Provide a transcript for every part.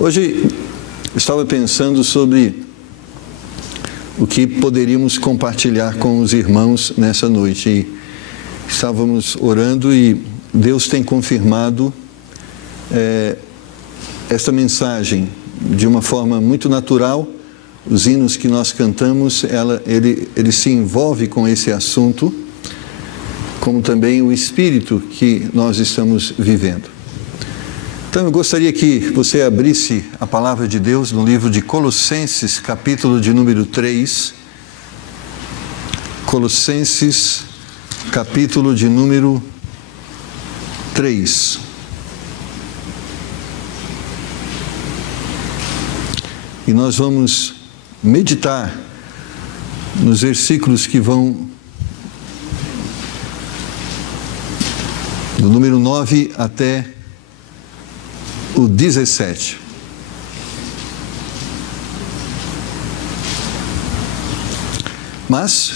Hoje estava pensando sobre o que poderíamos compartilhar com os irmãos nessa noite. E estávamos orando e Deus tem confirmado esta mensagem de uma forma muito natural. Os hinos que nós cantamos, ele se envolve com esse assunto, como também o espírito que nós estamos vivendo. Então eu gostaria que você abrisse a palavra de Deus no livro de Colossenses, capítulo de número 3. Colossenses, capítulo de número 3. E nós vamos meditar nos versículos que vão do número 9 até o 17. Mas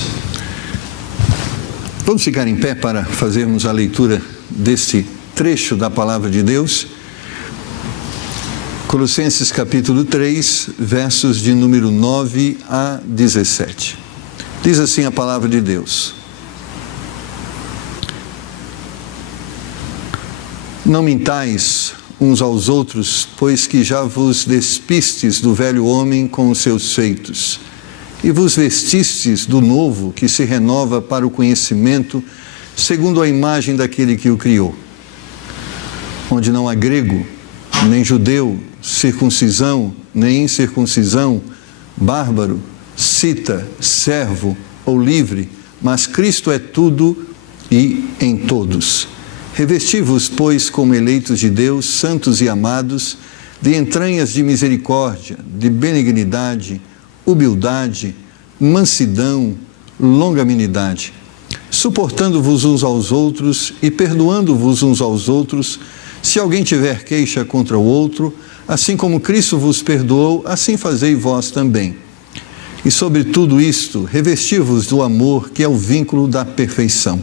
vamos ficar em pé para fazermos a leitura deste trecho da palavra de Deus. Colossenses capítulo 3, versos de número 9 a 17. Diz assim a palavra de Deus: Não mintais uns aos outros, pois que já vos despistes do velho homem com os seus feitos, e vos vestistes do novo, que se renova para o conhecimento, segundo a imagem daquele que o criou. Onde não há grego, nem judeu, circuncisão, nem incircuncisão, bárbaro, cita, servo ou livre, mas Cristo é tudo e em todos. Revesti-vos, pois, como eleitos de Deus, santos e amados, de entranhas de misericórdia, de benignidade, humildade, mansidão, longanimidade, suportando-vos uns aos outros e perdoando-vos uns aos outros, se alguém tiver queixa contra o outro, assim como Cristo vos perdoou, assim fazei vós também. E sobre tudo isto, revesti-vos do amor, que é o vínculo da perfeição.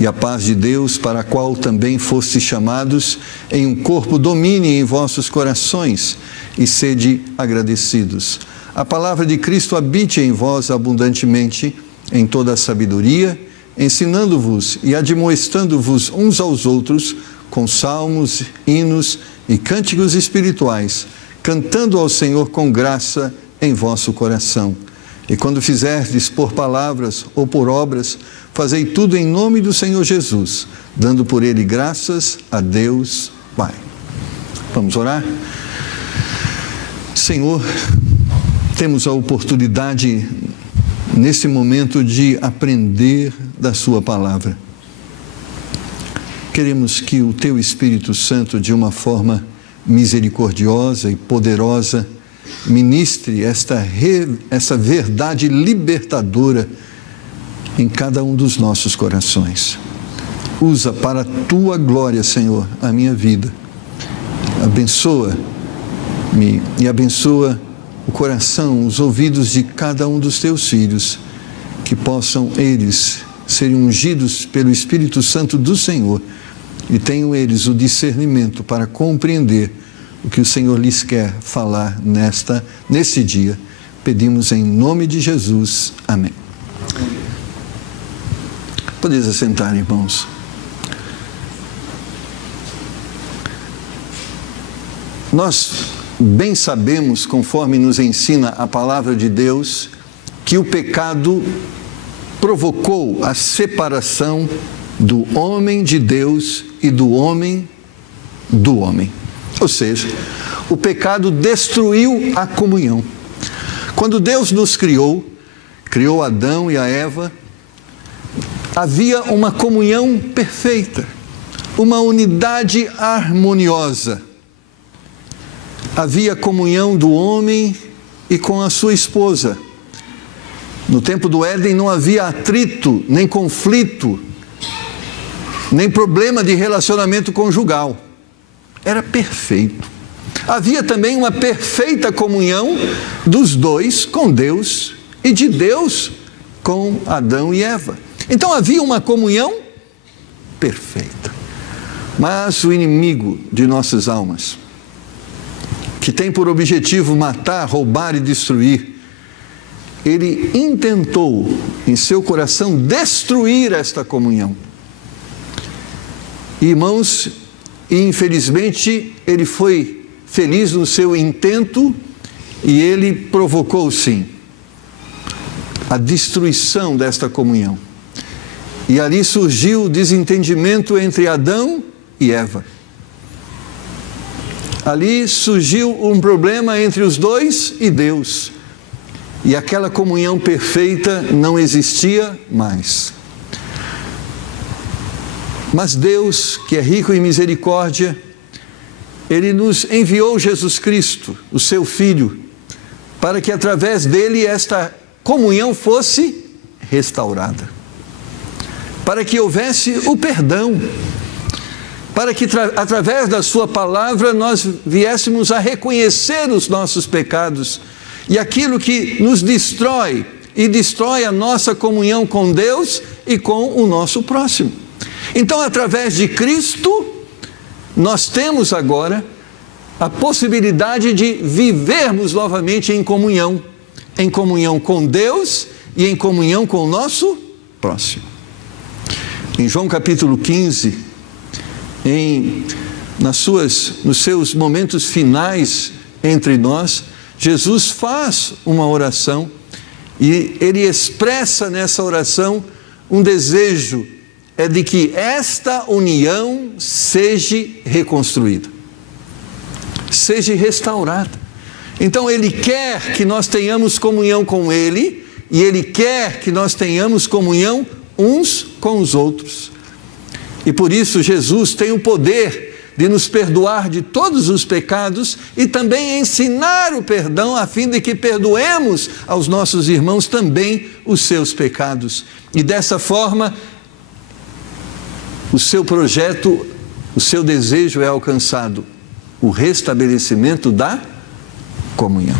E a paz de Deus, para a qual também fostes chamados, em um corpo domine em vossos corações, e sede agradecidos. A palavra de Cristo habite em vós abundantemente, em toda a sabedoria, ensinando-vos e admoestando-vos uns aos outros, com salmos, hinos e cânticos espirituais, cantando ao Senhor com graça em vosso coração. E quando fizerdes por palavras ou por obras, fazei tudo em nome do Senhor Jesus, dando por Ele graças a Deus Pai. Vamos orar? Senhor, temos a oportunidade nesse momento de aprender da Sua palavra. Queremos que o Teu Espírito Santo, de uma forma misericordiosa e poderosa, ministre essa verdade libertadora em cada um dos nossos corações. Usa para a Tua glória, Senhor, a minha vida. Abençoa-me e abençoa o coração, os ouvidos de cada um dos Teus filhos, que possam eles serem ungidos pelo Espírito Santo do Senhor e tenham eles o discernimento para compreender o que o Senhor lhes quer falar nesse dia. Pedimos em nome de Jesus. Amém. Podeis assentar, irmãos. Nós bem sabemos, conforme nos ensina a palavra de Deus, que o pecado provocou a separação do homem de Deus e do homem do homem. Ou seja, o pecado destruiu a comunhão. Quando Deus nos criou Adão e a Eva, havia uma comunhão perfeita, uma unidade harmoniosa. Havia comunhão do homem e com a sua esposa. No tempo do Éden não havia atrito, nem conflito, nem problema de relacionamento conjugal. Era perfeito. Havia também uma perfeita comunhão dos dois com Deus e de Deus com Adão e Eva. Então havia uma comunhão perfeita. Mas o inimigo de nossas almas que tem por objetivo matar, roubar e destruir, ele intentou em seu coração destruir esta comunhão. Irmãos, infelizmente, ele foi feliz no seu intento e ele provocou, sim, a destruição desta comunhão. E ali surgiu o desentendimento entre Adão e Eva. Ali surgiu um problema entre os dois e Deus. E aquela comunhão perfeita não existia mais. Mas Deus, que é rico em misericórdia, Ele nos enviou Jesus Cristo, o seu Filho, para que através dele esta comunhão fosse restaurada. Para que houvesse o perdão. Para que através da sua palavra nós viéssemos a reconhecer os nossos pecados e aquilo que nos destrói e destrói a nossa comunhão com Deus e com o nosso próximo. Então, através de Cristo, nós temos agora a possibilidade de vivermos novamente em comunhão com Deus e em comunhão com o nosso próximo. Em João capítulo 15, nos seus momentos finais entre nós, Jesus faz uma oração e ele expressa nessa oração um desejo, é de que esta união seja reconstruída, seja restaurada. Então ele quer que nós tenhamos comunhão com ele e ele quer que nós tenhamos comunhão uns com os outros. E por isso Jesus tem o poder de nos perdoar de todos os pecados e também ensinar o perdão a fim de que perdoemos aos nossos irmãos também os seus pecados. E dessa forma, o seu projeto, o seu desejo é alcançado, o restabelecimento da comunhão.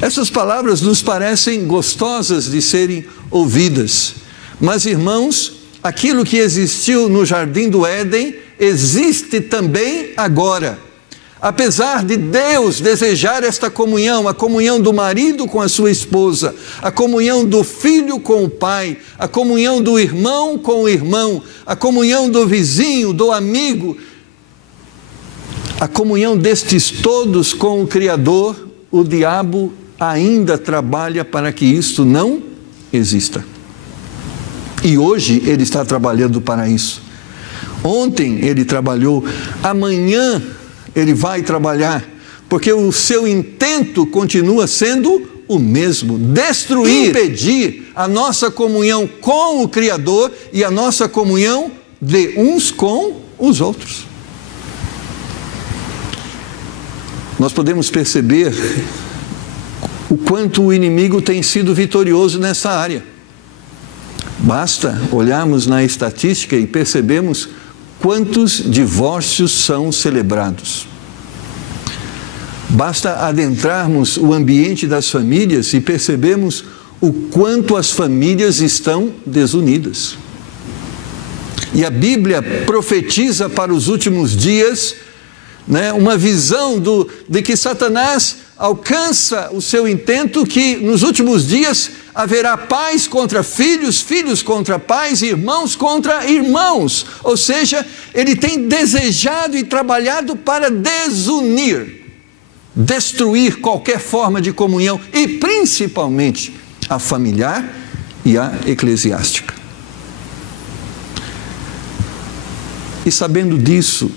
Essas palavras nos parecem gostosas de serem ouvidas, mas irmãos, aquilo que existiu no Jardim do Éden existe também agora. Apesar de Deus desejar esta comunhão, a comunhão do marido com a sua esposa, a comunhão do filho com o pai, a comunhão do irmão com o irmão, a comunhão do vizinho, do amigo, a comunhão destes todos com o Criador, o diabo ainda trabalha para que isto não exista. E hoje ele está trabalhando para isso. Ontem ele trabalhou, amanhã ele vai trabalhar, porque o seu intento continua sendo o mesmo: destruir, impedir a nossa comunhão com o Criador e a nossa comunhão de uns com os outros. Nós podemos perceber o quanto o inimigo tem sido vitorioso nessa área. Basta olharmos na estatística e percebemos quantos divórcios são celebrados. Basta adentrarmos o ambiente das famílias e percebemos o quanto as famílias estão desunidas. E a Bíblia profetiza para os últimos dias, uma visão de que Satanás alcança o seu intento, que nos últimos dias haverá pais contra filhos, filhos contra pais, irmãos contra irmãos. Ou seja, ele tem desejado e trabalhado para desunir, destruir qualquer forma de comunhão e principalmente a familiar e a eclesiástica. E sabendo disso,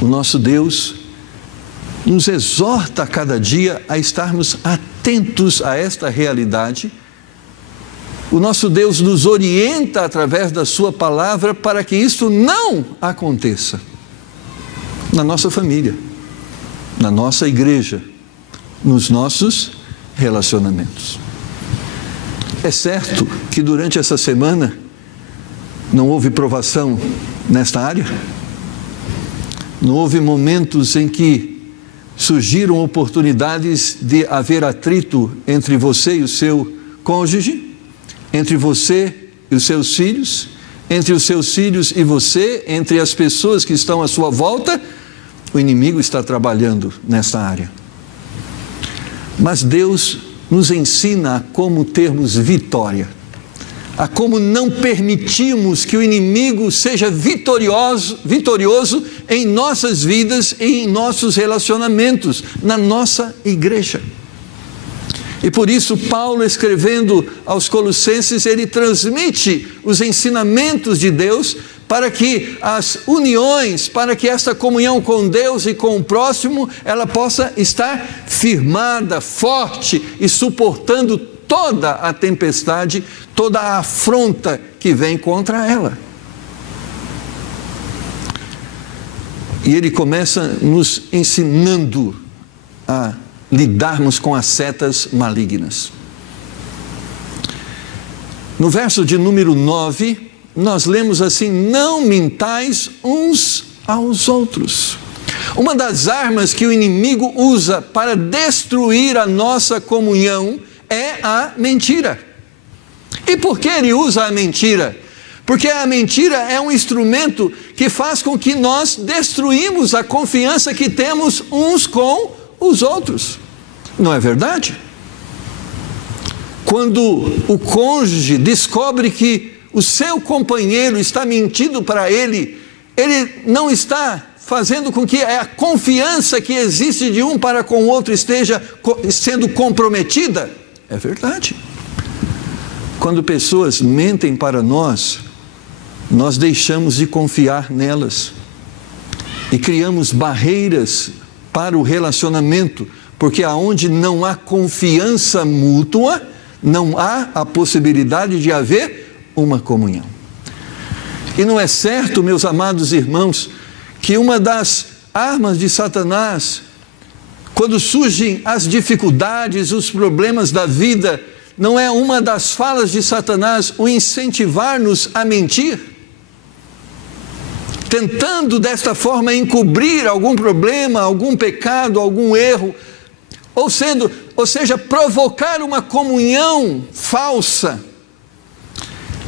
o nosso Deus nos exorta a cada dia a estarmos atentos a esta realidade. O nosso Deus nos orienta através da sua palavra para que isso não aconteça na nossa família, na nossa igreja, nos nossos relacionamentos. É certo que durante essa semana não houve provação nesta área? Não houve momentos em que surgiram oportunidades de haver atrito entre você e o seu cônjuge, entre você e os seus filhos, entre os seus filhos e você, entre as pessoas que estão à sua volta? o inimigo está trabalhando nessa área. Mas Deus nos ensina a como termos vitória, a como não permitirmos que o inimigo seja vitorioso em nossas vidas e em nossos relacionamentos, na nossa igreja. E por isso Paulo, escrevendo aos Colossenses, ele transmite os ensinamentos de Deus para que as uniões, para que essa comunhão com Deus e com o próximo, ela possa estar firmada, forte e suportando toda a tempestade, toda a afronta que vem contra ela. E ele começa nos ensinando a lidarmos com as setas malignas. No verso de número 9, nós lemos assim: não mintais uns aos outros. Uma das armas que o inimigo usa para destruir a nossa comunhão é a mentira. E por que ele usa a mentira? Porque a mentira é um instrumento que faz com que nós destruímos a confiança que temos uns com os outros. Não é verdade? Quando o cônjuge descobre que o seu companheiro está mentindo para ele, ele não está fazendo com que a confiança que existe de um para com o outro esteja sendo comprometida. É verdade. Quando pessoas mentem para nós, nós deixamos de confiar nelas e criamos barreiras para o relacionamento, porque aonde não há confiança mútua, não há a possibilidade de haver uma comunhão. E não é certo, meus amados irmãos, que uma das armas de Satanás, quando surgem as dificuldades, os problemas da vida, não é uma das falas de Satanás o incentivar-nos a mentir, tentando desta forma encobrir algum problema, algum pecado, algum erro, ou seja, provocar uma comunhão falsa.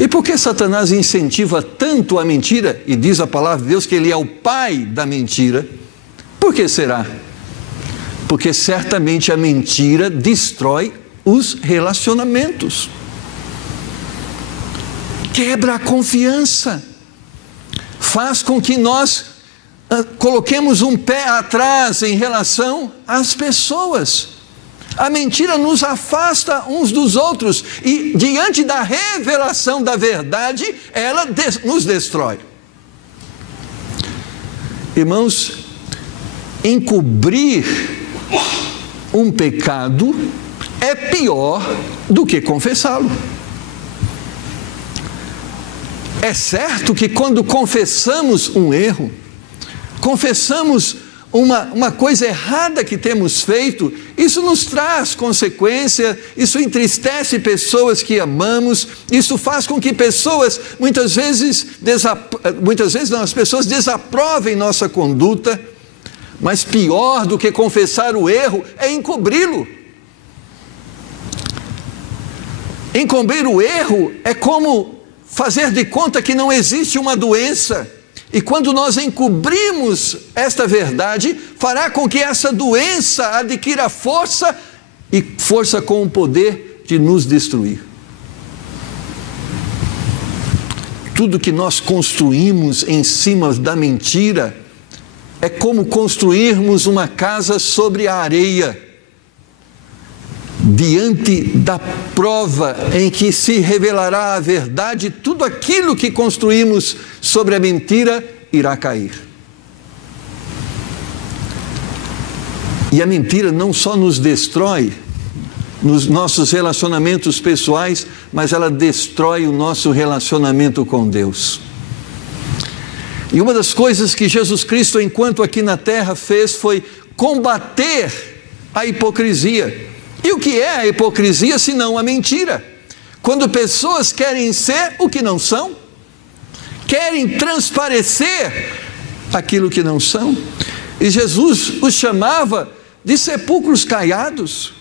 E por que Satanás incentiva tanto a mentira, e diz a palavra de Deus que ele é o pai da mentira? Por que será? Porque certamente a mentira destrói os relacionamentos, quebra a confiança, faz com que nós coloquemos um pé atrás em relação às pessoas. A mentira nos afasta uns dos outros e diante da revelação da verdade, ela nos destrói. Irmãos, encobrir um pecado é pior do que confessá-lo. É certo que quando confessamos um erro, confessamos uma coisa errada que temos feito, isso nos traz consequência, isso entristece pessoas que amamos, isso faz com que pessoas, muitas vezes não, as pessoas desaprovem nossa conduta, mas pior do que confessar o erro é encobri-lo. Encobrir o erro é como fazer de conta que não existe uma doença. E quando nós encobrimos esta verdade, fará com que essa doença adquira força, e força com o poder de nos destruir. Tudo que nós construímos em cima da mentira é como construirmos uma casa sobre a areia. Diante da prova em que se revelará a verdade, tudo aquilo que construímos sobre a mentira irá cair. E a mentira não só nos destrói nos nossos relacionamentos pessoais, mas ela destrói o nosso relacionamento com Deus. E uma das coisas que Jesus Cristo, enquanto aqui na terra, fez foi combater a hipocrisia. E o que é a hipocrisia senão a mentira? Quando pessoas querem ser o que não são, querem transparecer aquilo que não são. E Jesus os chamava de sepulcros caiados,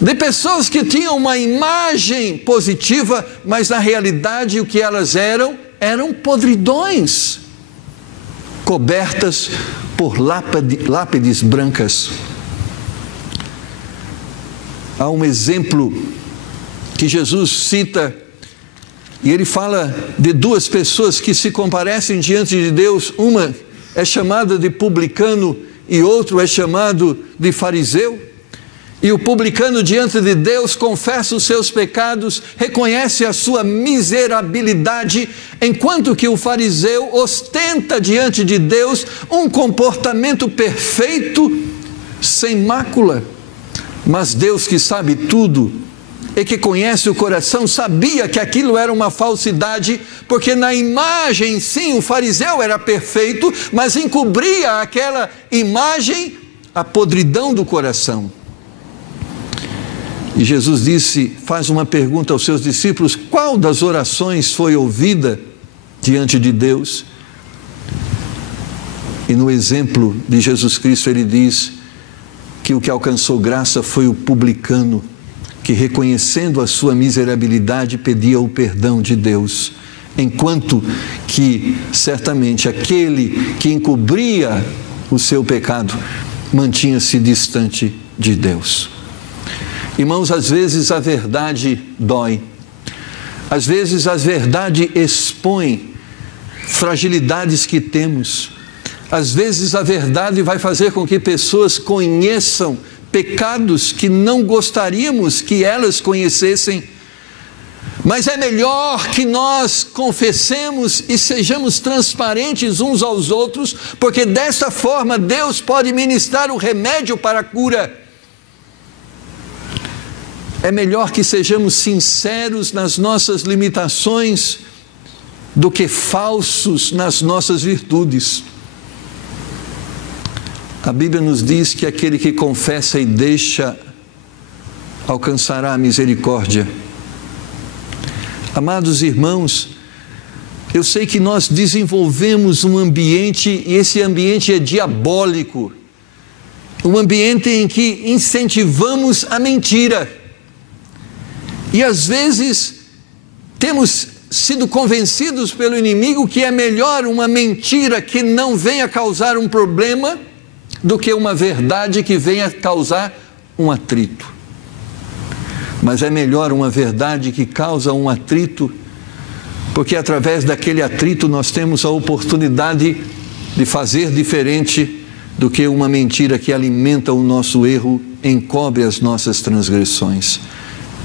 de pessoas que tinham uma imagem positiva, mas na realidade o que elas eram podridões, cobertas por lápides brancas. Há um exemplo que Jesus cita, e ele fala de duas pessoas que se comparecem diante de Deus. Uma é chamada de publicano e outro é chamado de fariseu. E o publicano diante de Deus confessa os seus pecados, reconhece a sua miserabilidade, enquanto que o fariseu ostenta diante de Deus um comportamento perfeito, sem mácula. Mas Deus, que sabe tudo e que conhece o coração, sabia que aquilo era uma falsidade, porque na imagem, sim, o fariseu era perfeito, mas encobria aquela imagem a podridão do coração. E Jesus faz uma pergunta aos seus discípulos: qual das orações foi ouvida diante de Deus? E no exemplo de Jesus Cristo ele diz que o que alcançou graça foi o publicano, que reconhecendo a sua miserabilidade pedia o perdão de Deus, enquanto que certamente aquele que encobria o seu pecado mantinha-se distante de Deus. Irmãos, às vezes a verdade dói, às vezes a verdade expõe fragilidades que temos, às vezes a verdade vai fazer com que pessoas conheçam pecados que não gostaríamos que elas conhecessem, mas é melhor que nós confessemos e sejamos transparentes uns aos outros, porque desta forma Deus pode ministrar o remédio para a cura. É melhor que sejamos sinceros nas nossas limitações do que falsos nas nossas virtudes. A Bíblia nos diz que aquele que confessa e deixa alcançará a misericórdia. Amados irmãos, eu sei que nós desenvolvemos um ambiente, e esse ambiente é diabólico, um ambiente em que incentivamos a mentira. E às vezes temos sido convencidos pelo inimigo que é melhor uma mentira que não venha causar um problema do que uma verdade que venha causar um atrito. Mas é melhor uma verdade que causa um atrito, porque através daquele atrito nós temos a oportunidade de fazer diferente do que uma mentira que alimenta o nosso erro, encobre as nossas transgressões.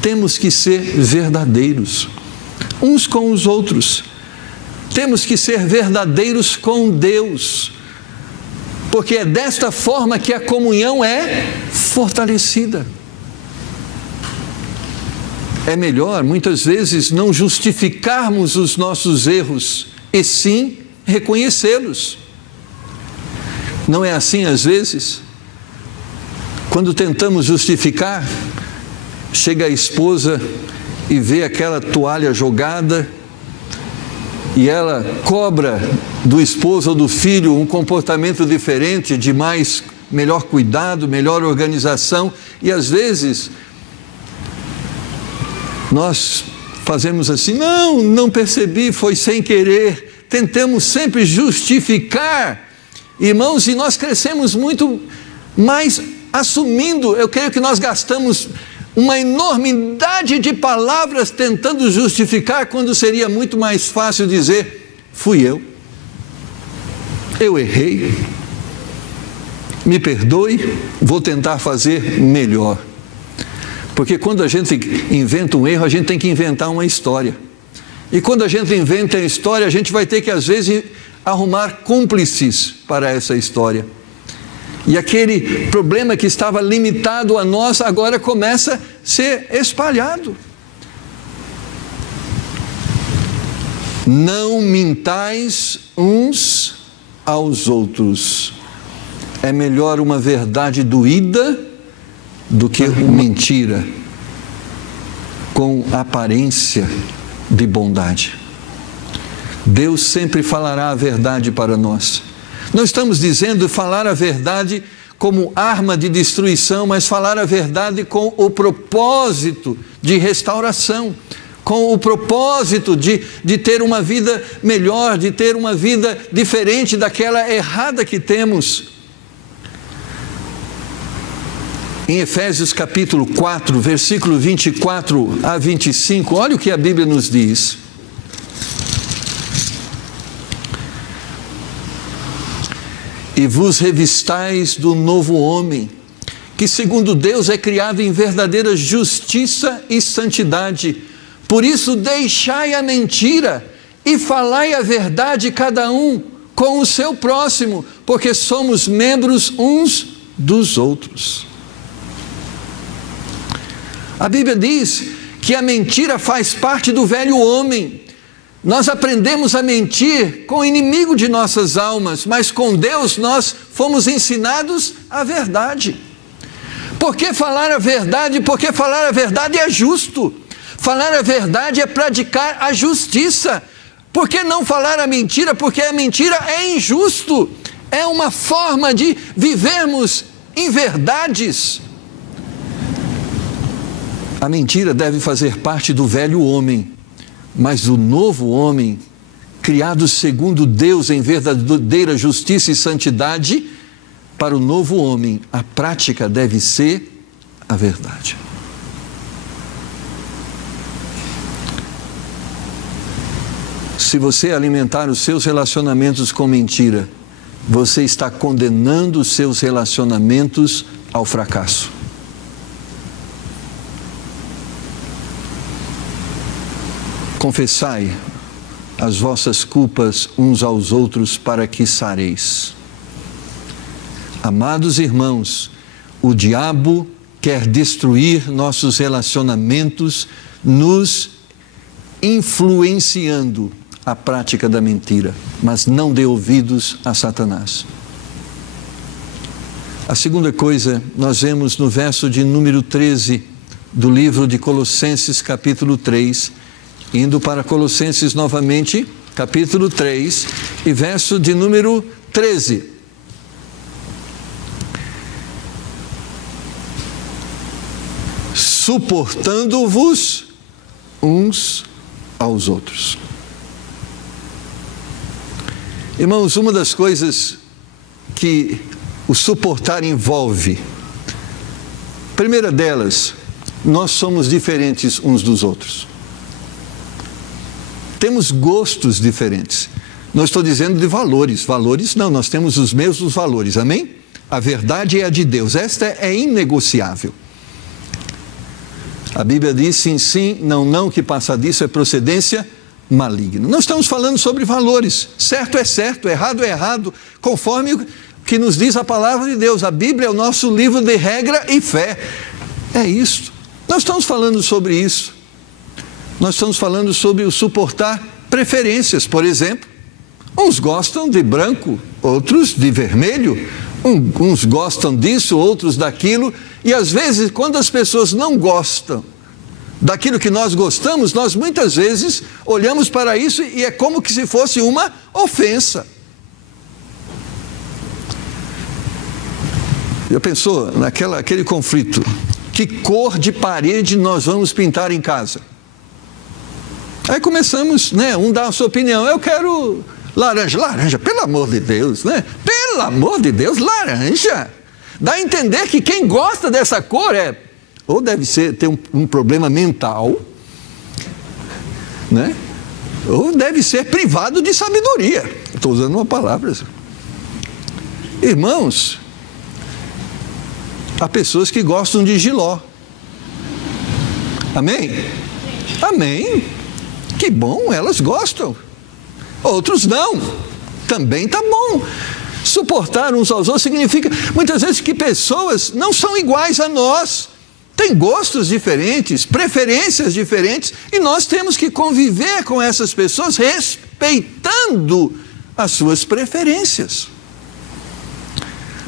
Temos que ser verdadeiros uns com os outros, temos que ser verdadeiros com Deus, porque é desta forma que a comunhão é fortalecida. É melhor, muitas vezes, não justificarmos os nossos erros, e sim reconhecê-los. Não é assim às vezes? Quando tentamos justificar, chega a esposa e vê aquela toalha jogada, e ela cobra do esposo ou do filho um comportamento diferente, de melhor cuidado, melhor organização, e às vezes nós fazemos assim: não percebi, foi sem querer. Tentamos sempre justificar, irmãos, e nós crescemos muito mais assumindo. Eu creio que nós gastamos uma enormidade de palavras tentando justificar, quando seria muito mais fácil dizer: fui eu errei, me perdoe, vou tentar fazer melhor. Porque quando a gente inventa um erro, a gente tem que inventar uma história. E quando a gente inventa a história, a gente vai ter que, às vezes, arrumar cúmplices para essa história. E aquele problema que estava limitado a nós, agora começa a ser espalhado. Não mintais uns aos outros. É melhor uma verdade doída do que mentira com aparência de bondade. Deus sempre falará a verdade para nós. Não estamos dizendo falar a verdade como arma de destruição, mas falar a verdade com o propósito de restauração, com o propósito de ter uma vida melhor, de ter uma vida diferente daquela errada que temos. Em Efésios capítulo 4, versículo 24 a 25, olha o que a Bíblia nos diz. E vos revistais do novo homem, que segundo Deus é criado em verdadeira justiça e santidade. Por isso deixai a mentira e falai a verdade cada um com o seu próximo, porque somos membros uns dos outros. A Bíblia diz que a mentira faz parte do velho homem. Nós aprendemos a mentir com o inimigo de nossas almas, mas com Deus nós fomos ensinados a verdade. Por que falar a verdade? Porque falar a verdade é justo. Falar a verdade é praticar a justiça. Por que não falar a mentira? Porque a mentira é injusto. É uma forma de vivermos inverdades. A mentira deve fazer parte do velho homem, mas o novo homem, criado segundo Deus em verdadeira justiça e santidade, para o novo homem, a prática deve ser a verdade. Se você alimentar os seus relacionamentos com mentira, você está condenando os seus relacionamentos ao fracasso. Confessai as vossas culpas uns aos outros para que sareis. Amados irmãos, o diabo quer destruir nossos relacionamentos, nos influenciando a prática da mentira, mas não dê ouvidos a Satanás. A segunda coisa, nós vemos no verso de número 13 do livro de Colossenses, capítulo 3, indo para Colossenses novamente, capítulo 3, e verso de número 13. Suportando-vos uns aos outros. Irmãos, uma das coisas que o suportar envolve, primeira delas, nós somos diferentes uns dos outros. Temos gostos diferentes. Não estou dizendo de valores. Valores não, nós temos os mesmos valores, amém? A verdade é a de Deus, esta é inegociável. A Bíblia diz sim, sim, não, não, que passa disso é procedência maligna. Não estamos falando sobre valores. Certo é certo, errado é errado, conforme o que nos diz a palavra de Deus. A Bíblia é o nosso livro de regra e fé. É isso. Nós estamos falando sobre isso. Nós estamos falando sobre o suportar preferências. Por exemplo, uns gostam de branco, outros de vermelho. Uns gostam disso, outros daquilo. E às vezes, quando as pessoas não gostam daquilo que nós gostamos, nós muitas vezes olhamos para isso e é como que se fosse uma ofensa. Já pensou naquele conflito? Que cor de parede nós vamos pintar em casa? Aí começamos, né? Um dá a sua opinião. Eu quero laranja. Laranja, pelo amor de Deus, né? Pelo amor de Deus, laranja. Dá a entender que quem gosta dessa cor ou deve ter um problema mental, né? Ou deve ser privado de sabedoria. Estou usando uma palavra. Irmãos, há pessoas que gostam de jiló. Amém? Amém. Que bom, elas gostam. Outros não. Também está bom. Suportar uns aos outros significa, muitas vezes, que pessoas não são iguais a nós. Têm gostos diferentes, preferências diferentes, e nós temos que conviver com essas pessoas respeitando as suas preferências.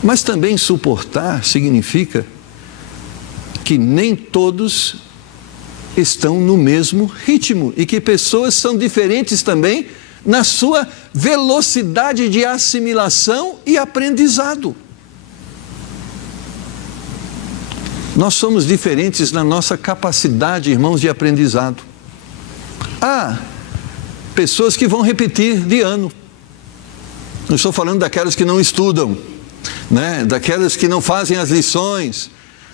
Mas também suportar significa que nem todos estão no mesmo ritmo e que pessoas são diferentes também na sua velocidade de assimilação e aprendizado. Nós somos diferentes na nossa capacidade, irmãos, de aprendizado. Há pessoas que vão repetir de ano. Não estou falando daquelas que não estudam, né? Daquelas que não fazem as lições,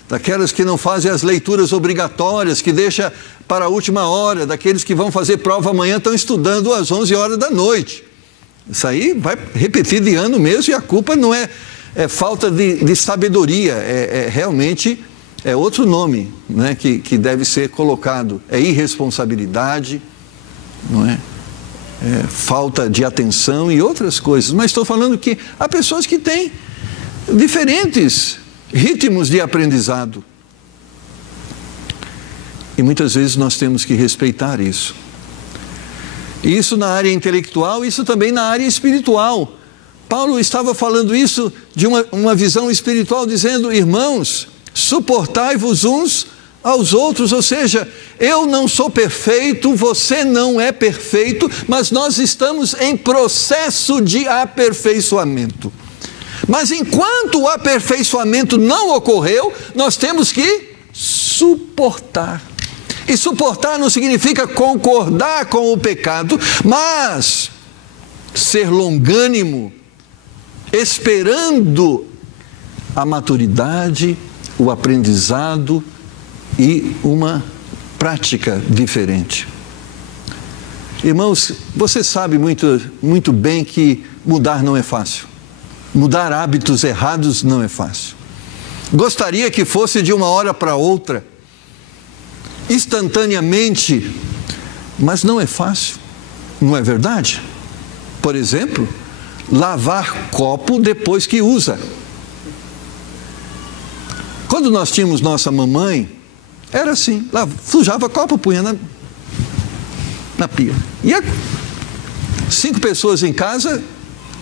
daquelas que não fazem as leituras obrigatórias, que deixa para a última hora, daqueles que vão fazer prova amanhã, estão estudando às 11 horas da noite. Isso aí vai repetir de ano mesmo, e a culpa não é falta de sabedoria, realmente é outro nome, né, que deve ser colocado. É irresponsabilidade, não é? Falta de atenção e outras coisas. Mas estou falando que há pessoas que têm diferentes ritmos de aprendizado. E muitas vezes nós temos que respeitar isso. Isso na área intelectual, isso também na área espiritual. Paulo estava falando isso de uma visão espiritual, dizendo: irmãos, suportai-vos uns aos outros. Ou seja, eu não sou perfeito, você não é perfeito, mas nós estamos em processo de aperfeiçoamento. Mas enquanto o aperfeiçoamento não ocorreu, nós temos que suportar. E suportar não significa concordar com o pecado, mas ser longânimo, esperando a maturidade, o aprendizado e uma prática diferente. Irmãos, você sabe muito bem que mudar não é fácil. Mudar hábitos errados não é fácil. Gostaria que fosse de uma hora para outra, instantaneamente, mas não é fácil, não é verdade? Por exemplo, lavar copo depois que usa. Quando nós tínhamos nossa mamãe, era assim, sujava copo, punha na pia. E 5 pessoas em casa,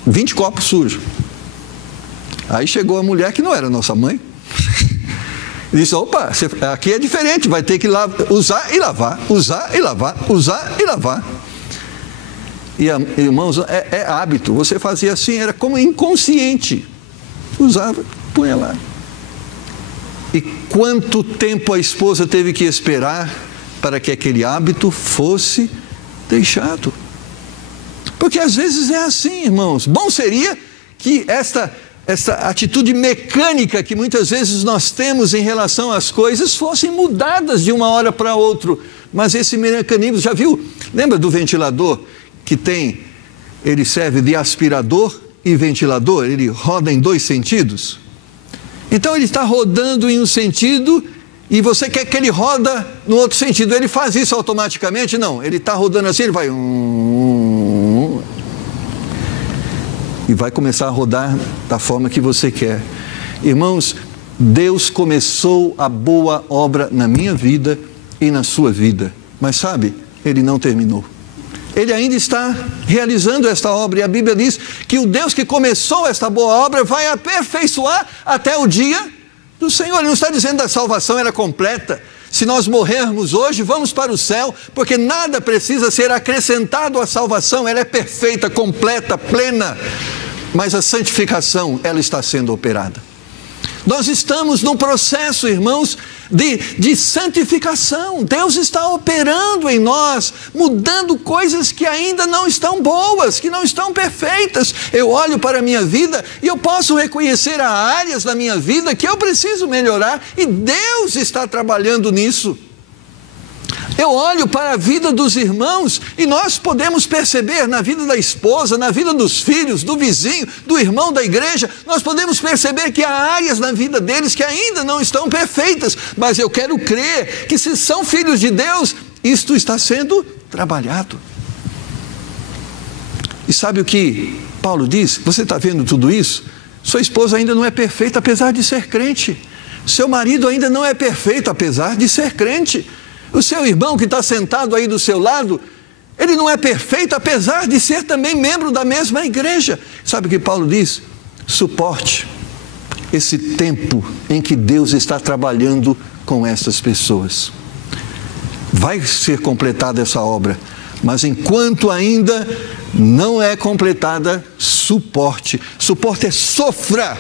20 copos sujos. Aí chegou a mulher que não era nossa mãe. Disse: opa, aqui é diferente, vai ter que usar e lavar, usar e lavar, usar e lavar. E irmãos, é hábito, você fazia assim, era como inconsciente. Usava, punha lá. E quanto tempo a esposa teve que esperar para que aquele hábito fosse deixado? Porque às vezes é assim, irmãos. Bom seria que esta atitude mecânica que muitas vezes nós temos em relação às coisas fossem mudadas de uma hora para outra. Mas esse mecanismo, já viu? Lembra do ventilador que ele serve de aspirador e ventilador? Ele roda em 2 sentidos. Então ele está rodando em um sentido e você quer que ele roda no outro sentido. Ele faz isso automaticamente? Não. Ele está rodando assim, ele vai... e vai começar a rodar da forma que você quer. Irmãos, Deus começou a boa obra na minha vida e na sua vida. Mas sabe, Ele não terminou. Ele ainda está realizando esta obra. E a Bíblia diz que o Deus que começou esta boa obra vai aperfeiçoar até o dia do Senhor. Ele não está dizendo que a salvação era completa. Se nós morrermos hoje, vamos para o céu, porque nada precisa ser acrescentado à salvação. Ela é perfeita, completa, plena. Mas a santificação, ela está sendo operada. Nós estamos num processo, irmãos, de santificação. Deus está operando em nós, mudando coisas que ainda não estão boas, que não estão perfeitas. Eu olho para a minha vida e eu posso reconhecer áreas da minha vida que eu preciso melhorar, e Deus está trabalhando nisso. Eu olho para a vida dos irmãos e nós podemos perceber na vida da esposa, na vida dos filhos, do vizinho, do irmão da igreja, nós podemos perceber que há áreas na vida deles que ainda não estão perfeitas, mas eu quero crer que, se são filhos de Deus, isto está sendo trabalhado. E sabe o que Paulo diz? Você está vendo tudo isso? Sua esposa ainda não é perfeita, apesar de ser crente. Seu marido ainda não é perfeito, apesar de ser crente. O seu irmão que está sentado aí do seu lado, ele não é perfeito, apesar de ser também membro da mesma igreja. Sabe o que Paulo diz? Suporte esse tempo em que Deus está trabalhando com essas pessoas. Vai ser completada essa obra, mas enquanto ainda não é completada, suporte. Suporte é sofra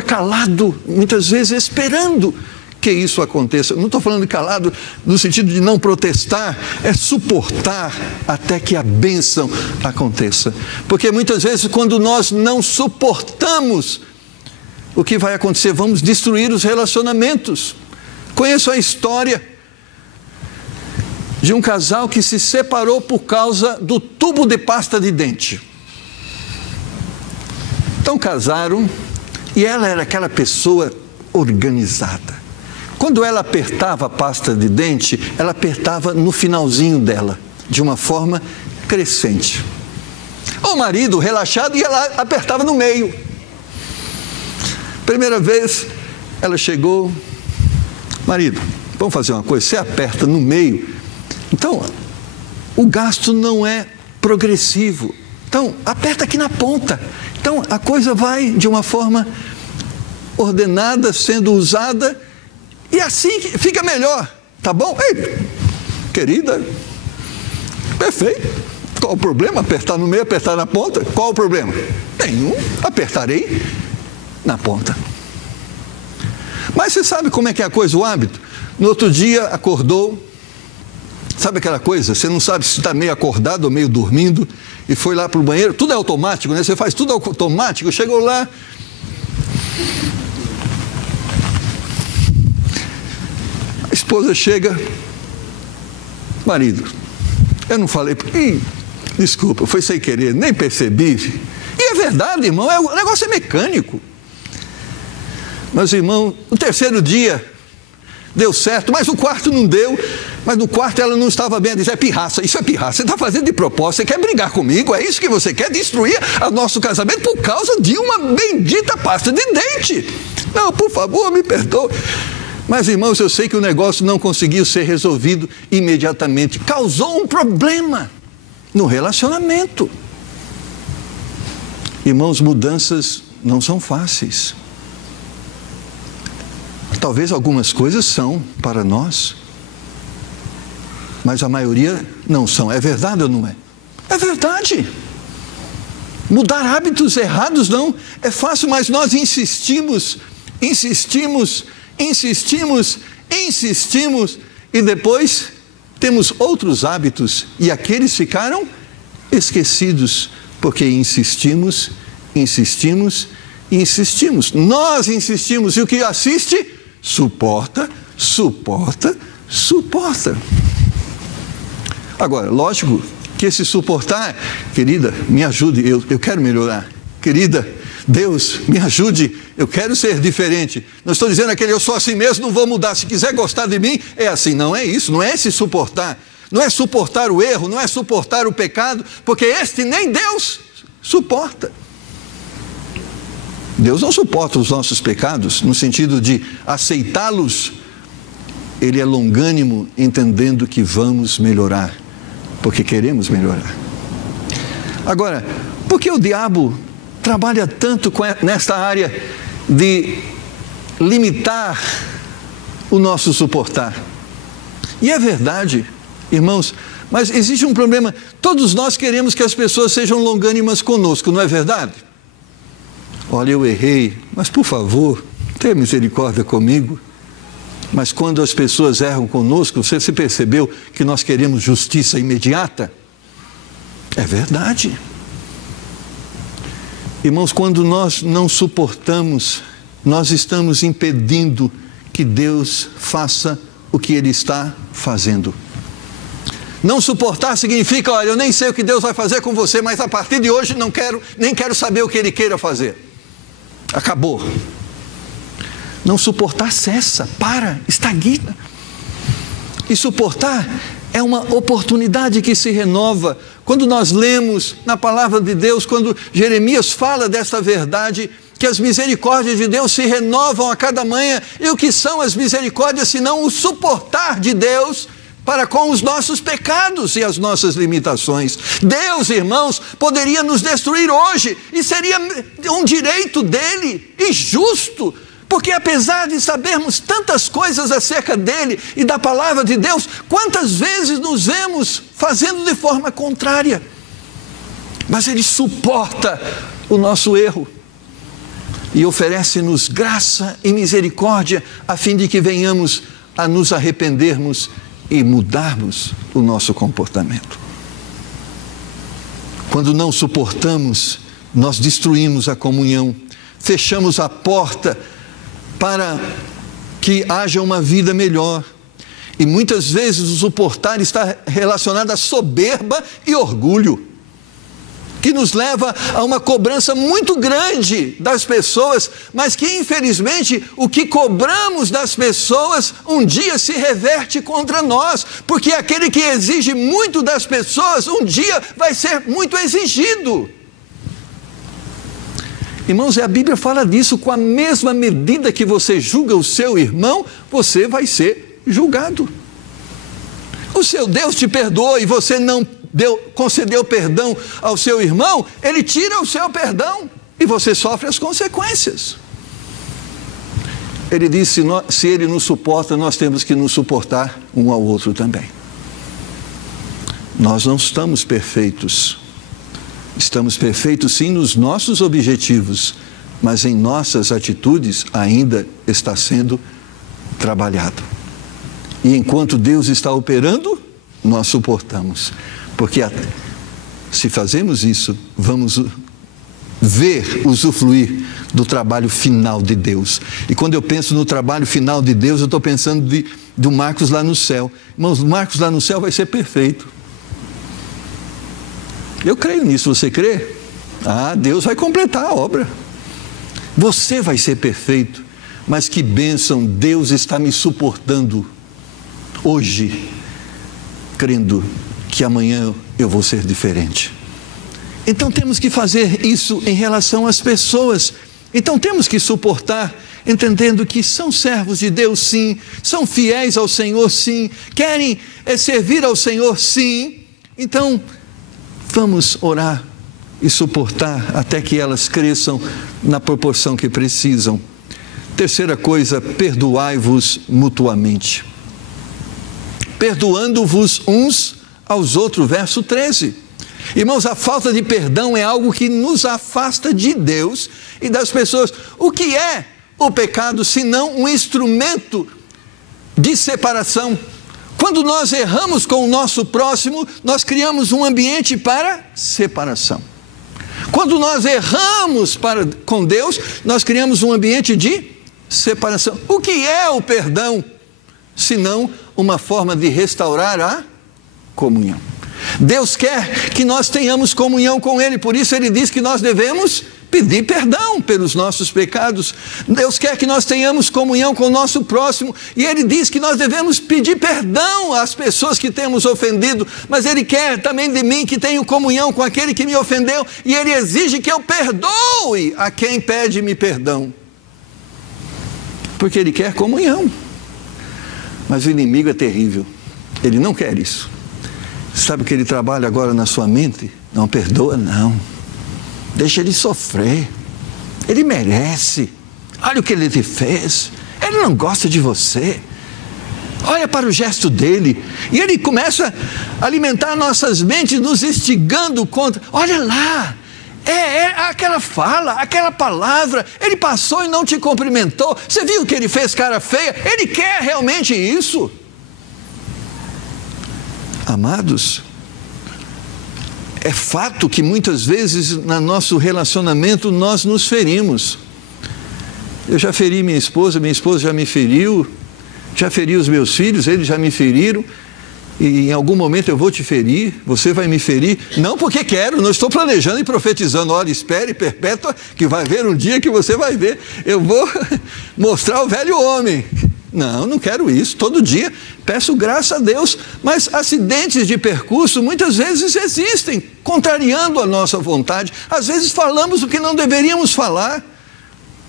calado, muitas vezes esperando que isso aconteça. Não estou falando de calado no sentido de não protestar, é suportar até que a bênção aconteça. Porque muitas vezes, quando nós não suportamos o que vai acontecer? Vamos destruir os relacionamentos. Conheço a história de um casal que se separou por causa do tubo de pasta de dente. Então casaram e ela era aquela pessoa organizada. Quando ela apertava a pasta de dente, ela apertava no finalzinho dela, de uma forma crescente. O marido relaxado e ela apertava no meio. Primeira vez, ela chegou: marido, vamos fazer uma coisa, você aperta no meio, então o gasto não é progressivo, então aperta aqui na ponta, então a coisa vai de uma forma ordenada, sendo usada, e assim fica melhor, tá bom? Ei, querida, perfeito, qual o problema? Apertar no meio, apertar na ponta, qual o problema? Nenhum, apertarei na ponta. Mas você sabe como é que é a coisa, o hábito? No outro dia acordou, sabe aquela coisa, você não sabe se está meio acordado ou meio dormindo, e foi lá para o banheiro, tudo é automático, né? Você faz tudo automático, chegou lá, a esposa chega: marido, eu não falei, desculpa, foi sem querer, nem percebi. E é verdade, irmão, o negócio é mecânico. Mas, irmão, o terceiro dia deu certo, mas o quarto não deu. Mas no quarto ela não estava bem. Ela disse: é pirraça, isso é pirraça, você está fazendo de propósito, você quer brigar comigo, é isso que você quer, destruir o nosso casamento por causa de uma bendita pasta de dente. Não, por favor, me perdoe. Mas, irmãos, eu sei que o negócio não conseguiu ser resolvido imediatamente. Causou um problema no relacionamento. Irmãos, mudanças não são fáceis. Talvez algumas coisas são para nós, mas a maioria não são. É verdade ou não é? É verdade. Mudar hábitos errados não é fácil, mas nós insistimos, e depois temos outros hábitos e aqueles ficaram esquecidos, porque insistimos. Nós insistimos, e o que assiste? Suporta. Agora, lógico que esse suportar, querida, me ajude, eu quero melhorar. Querida, Deus, me ajude, eu quero ser diferente. Não estou dizendo aquele: eu sou assim mesmo, não vou mudar, se quiser gostar de mim, é assim. Não é isso, não é esse suportar. Não é suportar o erro, não é suportar o pecado, porque este nem Deus suporta. Deus não suporta os nossos pecados no sentido de aceitá-los. Ele é longânimo, entendendo que vamos melhorar, porque queremos melhorar. Agora, por que o diabo trabalha tanto nesta área de limitar o nosso suportar? E é verdade, irmãos, mas existe um problema. Todos nós queremos que as pessoas sejam longânimas conosco, não é verdade? Olha, eu errei, mas por favor, tenha misericórdia comigo. Mas quando as pessoas erram conosco, você se percebeu que nós queremos justiça imediata? É verdade. Irmãos, quando nós não suportamos, nós estamos impedindo que Deus faça o que Ele está fazendo. Não suportar significa: olha, eu nem sei o que Deus vai fazer com você, mas a partir de hoje nem quero saber o que Ele queira fazer. Acabou. Não suportar cessa, estagna. E suportar é uma oportunidade que se renova. Quando nós lemos na palavra de Deus, quando Jeremias fala desta verdade, que as misericórdias de Deus se renovam a cada manhã. E o que são as misericórdias, senão o suportar de Deus para com os nossos pecados e as nossas limitações? Deus, irmãos, poderia nos destruir hoje, e seria um direito dele, e justo, porque apesar de sabermos tantas coisas acerca dele e da palavra de Deus, quantas vezes nos vemos fazendo de forma contrária? Mas ele suporta o nosso erro e oferece-nos graça e misericórdia, a fim de que venhamos a nos arrependermos e mudarmos o nosso comportamento. Quando não suportamos, nós destruímos a comunhão, fechamos a porta para que haja uma vida melhor. E muitas vezes o suportar está relacionado à soberba e orgulho, que nos leva a uma cobrança muito grande das pessoas, mas que infelizmente o que cobramos das pessoas um dia se reverte contra nós, porque aquele que exige muito das pessoas um dia vai ser muito exigido. Irmãos, a Bíblia fala disso: com a mesma medida que você julga o seu irmão, você vai ser julgado. O seu Deus te perdoou e você não concedeu perdão ao seu irmão, Ele tira o seu perdão e você sofre as consequências. Ele disse: se Ele nos suporta, nós temos que nos suportar um ao outro também. Nós não estamos perfeitos. Estamos perfeitos sim nos nossos objetivos, mas em nossas atitudes ainda está sendo trabalhado. E enquanto Deus está operando, nós suportamos. Porque se fazemos isso, vamos usufruir do trabalho final de Deus. E quando eu penso no trabalho final de Deus, eu estou pensando do Marcos lá no céu. Irmãos, o Marcos lá no céu vai ser perfeito. Eu creio nisso, você crê? Deus vai completar a obra. Você vai ser perfeito. Mas que bênção, Deus está me suportando hoje, crendo que amanhã eu vou ser diferente. Então temos que fazer isso em relação às pessoas. Então temos que suportar, entendendo que são servos de Deus sim, são fiéis ao Senhor sim, querem servir ao Senhor sim. Então vamos orar e suportar até que elas cresçam na proporção que precisam. Terceira coisa, perdoai-vos mutuamente. Perdoando-vos uns aos outros, verso 13. Irmãos, a falta de perdão é algo que nos afasta de Deus e das pessoas. O que é o pecado, senão um instrumento de separação? Quando nós erramos com o nosso próximo, nós criamos um ambiente para separação. Quando nós erramos com Deus, nós criamos um ambiente de separação. O que é o perdão, senão uma forma de restaurar a comunhão? Deus quer que nós tenhamos comunhão com Ele, por isso Ele diz que nós devemos pedir perdão pelos nossos pecados. Deus quer que nós tenhamos comunhão com o nosso próximo, e Ele diz que nós devemos pedir perdão às pessoas que temos ofendido, mas Ele quer também de mim que tenho comunhão com aquele que me ofendeu, e Ele exige que eu perdoe a quem pede-me perdão, porque Ele quer comunhão. Mas o inimigo é terrível, ele não quer isso. Sabe o que ele trabalha agora na sua mente? Não perdoa, não. Deixa ele sofrer. Ele merece. Olha o que ele te fez. Ele não gosta de você. Olha para o gesto dele. E ele começa a alimentar nossas mentes, nos instigando contra. Olha lá. Aquela fala, aquela palavra. Ele passou e não te cumprimentou. Você viu que ele fez cara feia? Ele quer realmente isso. Amados, é fato que muitas vezes no nosso relacionamento nós nos ferimos. Eu já feri minha esposa já me feriu, já feri os meus filhos, eles já me feriram, e em algum momento eu vou te ferir, você vai me ferir, não porque quero, não estou planejando e profetizando, olha, espere perpétua, que vai haver um dia que você vai ver, eu vou mostrar o velho homem. Não quero isso, todo dia peço graça a Deus, mas acidentes de percurso muitas vezes existem, contrariando a nossa vontade. Às vezes falamos o que não deveríamos falar,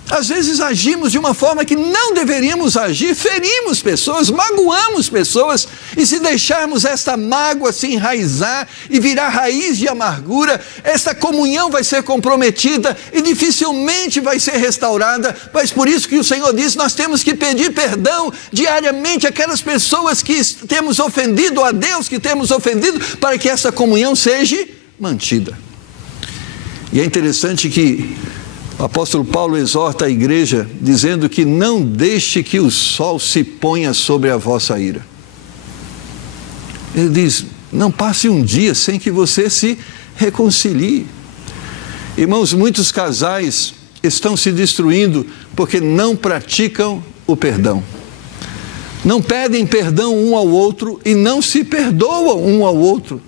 às vezes agimos de uma forma que não deveríamos agir, ferimos pessoas, magoamos pessoas, e se deixarmos esta mágoa se enraizar e virar raiz de amargura, esta comunhão vai ser comprometida e dificilmente vai ser restaurada. Mas por isso que o Senhor diz, nós temos que pedir perdão diariamente àquelas pessoas que temos ofendido, a Deus que temos ofendido, para que essa comunhão seja mantida. E é interessante que o apóstolo Paulo exorta a igreja, dizendo que não deixe que o sol se ponha sobre a vossa ira. Ele diz, não passe um dia sem que você se reconcilie. Irmãos, muitos casais estão se destruindo porque não praticam o perdão. Não pedem perdão um ao outro e não se perdoam um ao outro.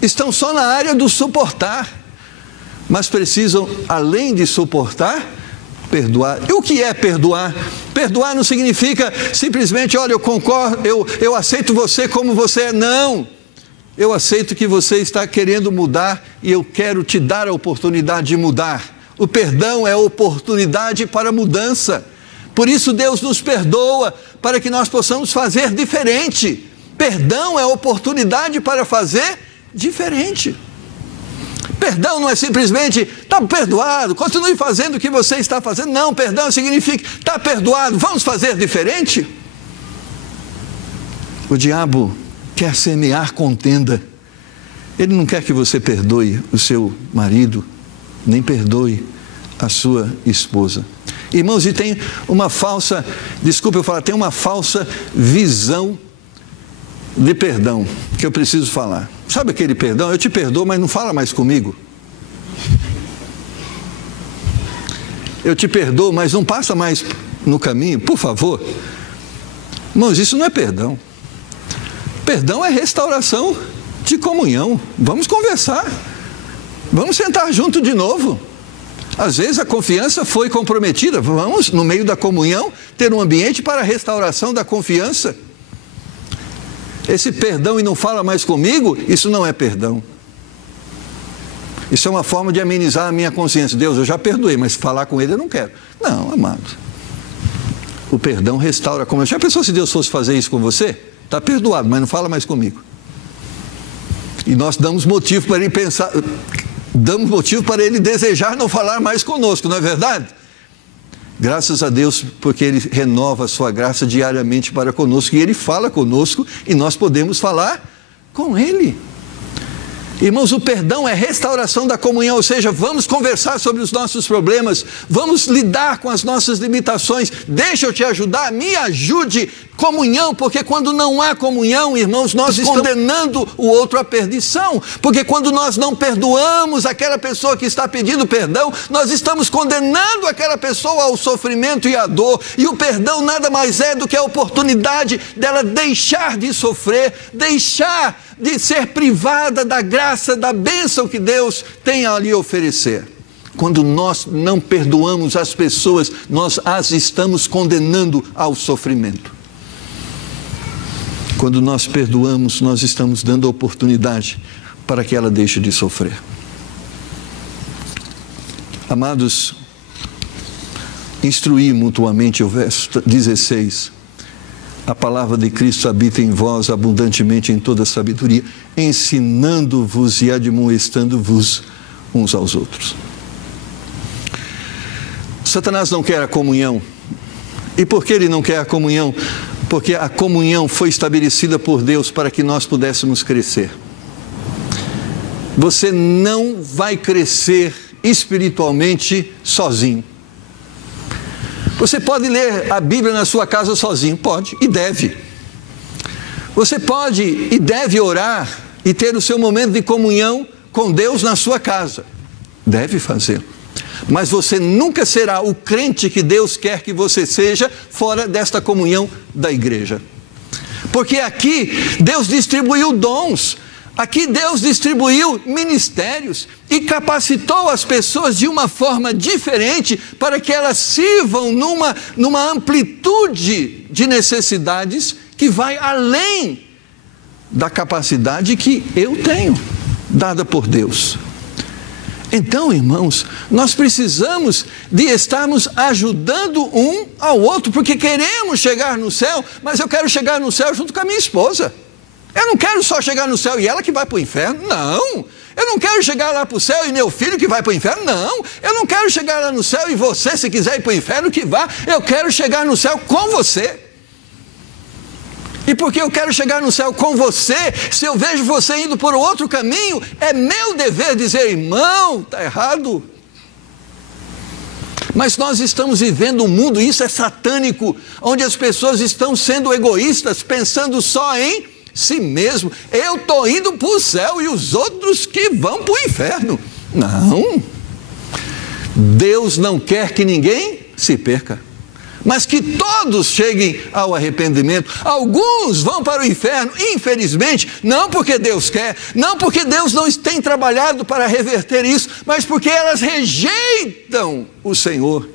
Estão só na área do suportar, mas precisam, além de suportar, perdoar. E o que é perdoar? Perdoar não significa simplesmente, olha, eu concordo, eu aceito você como você é. Não, eu aceito que você está querendo mudar e eu quero te dar a oportunidade de mudar. O perdão é a oportunidade para mudança. Por isso Deus nos perdoa, para que nós possamos fazer diferente. Perdão é a oportunidade para fazer diferente. Perdão não é simplesmente, está perdoado, continue fazendo o que você está fazendo. Não, perdão significa, está perdoado, vamos fazer diferente. O diabo quer semear contenda. Ele não quer que você perdoe o seu marido, nem perdoe a sua esposa. Irmãos, e tem uma falsa, desculpa eu falar, tem uma falsa visão de perdão que eu preciso falar. Sabe aquele perdão? Eu te perdoo, mas não fala mais comigo. Eu te perdoo, mas não passa mais no caminho, por favor. Irmãos, isso não é perdão. Perdão é restauração de comunhão. Vamos conversar. Vamos sentar junto de novo. Às vezes a confiança foi comprometida. Vamos, no meio da comunhão, ter um ambiente para a restauração da confiança. Esse perdão e não fala mais comigo, isso não é perdão. Isso é uma forma de amenizar a minha consciência. Deus, eu já perdoei, mas falar com ele eu não quero. Não, amado. O perdão restaura a comunhão. Já pensou se Deus fosse fazer isso com você? Está perdoado, mas não fala mais comigo. E nós damos motivo para ele pensar... Damos motivo para ele desejar não falar mais conosco, não é verdade? Graças a Deus, porque ele renova a sua graça diariamente para conosco, e ele fala conosco, e nós podemos falar com ele. Irmãos, o perdão é restauração da comunhão, ou seja, vamos conversar sobre os nossos problemas, vamos lidar com as nossas limitações, deixa eu te ajudar, me ajude, comunhão, porque quando não há comunhão, irmãos, nós estamos condenando o outro à perdição, porque quando nós não perdoamos aquela pessoa que está pedindo perdão, nós estamos condenando aquela pessoa ao sofrimento e à dor, e o perdão nada mais é do que a oportunidade dela deixar de sofrer, deixar de ser privada da graça, da bênção que Deus tem a lhe oferecer. Quando nós não perdoamos as pessoas, nós as estamos condenando ao sofrimento. Quando nós perdoamos, nós estamos dando a oportunidade para que ela deixe de sofrer. Amados, instruí mutuamente, o verso 16... A palavra de Cristo habita em vós abundantemente em toda sabedoria, ensinando-vos e admoestando-vos uns aos outros. Satanás não quer a comunhão. E por que ele não quer a comunhão? Porque a comunhão foi estabelecida por Deus para que nós pudéssemos crescer. Você não vai crescer espiritualmente sozinho. Você pode ler a Bíblia na sua casa sozinho? Pode e deve. Você pode e deve orar e ter o seu momento de comunhão com Deus na sua casa. Deve fazê-lo. Mas você nunca será o crente que Deus quer que você seja fora desta comunhão da igreja. Porque aqui Deus distribuiu dons. Aqui Deus distribuiu ministérios e capacitou as pessoas de uma forma diferente para que elas sirvam numa amplitude de necessidades que vai além da capacidade que eu tenho, dada por Deus. Então, irmãos, nós precisamos de estarmos ajudando um ao outro, porque queremos chegar no céu, mas eu quero chegar no céu junto com a minha esposa. Eu não quero só chegar no céu e ela que vai para o inferno, não. Eu não quero chegar lá para o céu e meu filho que vai para o inferno, não. Eu não quero chegar lá no céu e você, se quiser ir para o inferno, que vá. Eu quero chegar no céu com você. E porque eu quero chegar no céu com você, se eu vejo você indo por outro caminho, é meu dever dizer, irmão, está errado. Mas nós estamos vivendo um mundo, isso é satânico, onde as pessoas estão sendo egoístas, pensando só em si mesmo. Eu estou indo para o céu e os outros que vão para o inferno. Não. Deus não quer que ninguém se perca, mas que todos cheguem ao arrependimento. Alguns vão para o inferno, infelizmente, não porque Deus quer, não porque Deus não tem trabalhado para reverter isso, mas porque elas rejeitam o Senhor.